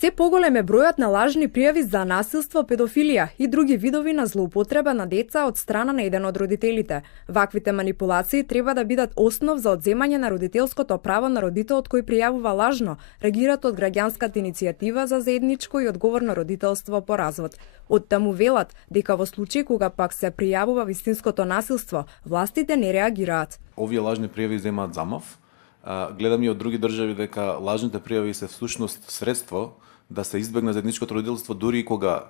Се поголем е бројот на лажни пријави за насилство, педофилија и други видови на злоупотреба на деца од страна на еден од родителите. Ваквите манипулации треба да бидат основ за одземање на родителското право на родителот кој пријавува лажно, реагираат од граѓанската иницијатива за заедничко и одговорно родителство по развод. Од таму велат дека во случај кога пак се пријавува вистинското насилство, властите не реагираат. Овие лажни пријави земаат замав. Гледам и од други држави дека лажните пријави се всушност средство да се избегне заедничкото родителство дури и кога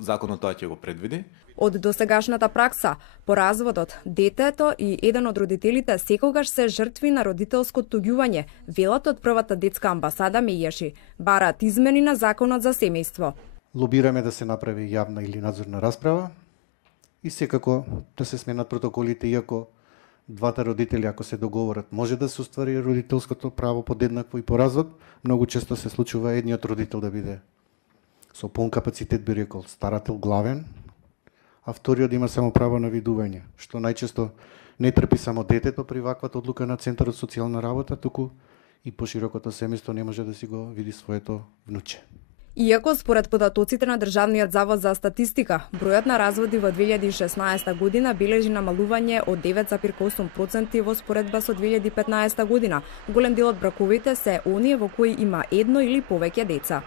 законот тоа ќе го предвиди. Од досегашната пракса, по разводот, детето и еден од родителите секогаш се жртви на родителско туѓување, велат од првата детска амбасада Мејаши, бараат измени на законот за семејство. Лобираме да се направи јавна или надзорна расправа и секако да се сменат протоколите, иако двата родители, ако се договорат, може да се оствари родителското право подеднакво и по развод. Многу често се случува едниот родител да биде со полн капацитет, би рекол, старател главен, а вториот има само право на видување, што најчесто не трпи само детето при ваквата одлука на Центарот социјална работа, туку и поширокото семејство не може да си го види своето внуче. Иако според податоците на Државниот завод за статистика, бројот на разводи во 2016 година бележи намалување од 9,8% во споредба со 2015 година. Голем дел од браковите се оние во кои има едно или повеќе деца.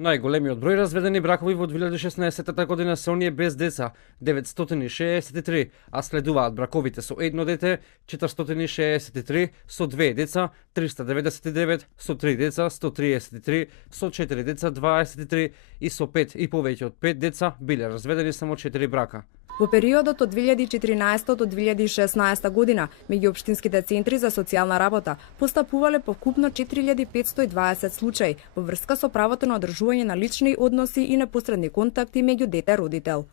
Најголемиот број разведени бракови во 2016 година се оние без деца, 963, а следуваат браковите со едно дете, 463, со две деца, 399, со 3 деца, 133, со 4 деца, 23 и со 5 и повеќе од 5 деца биле разведени само 4 брака. Во периодот од 2014 до 2016 година, меѓуопштинските центри за социјална работа постапувале повкупно 4520 случаи во врска со правото на одржување на лични односи и непосредни контакти меѓу дете родител.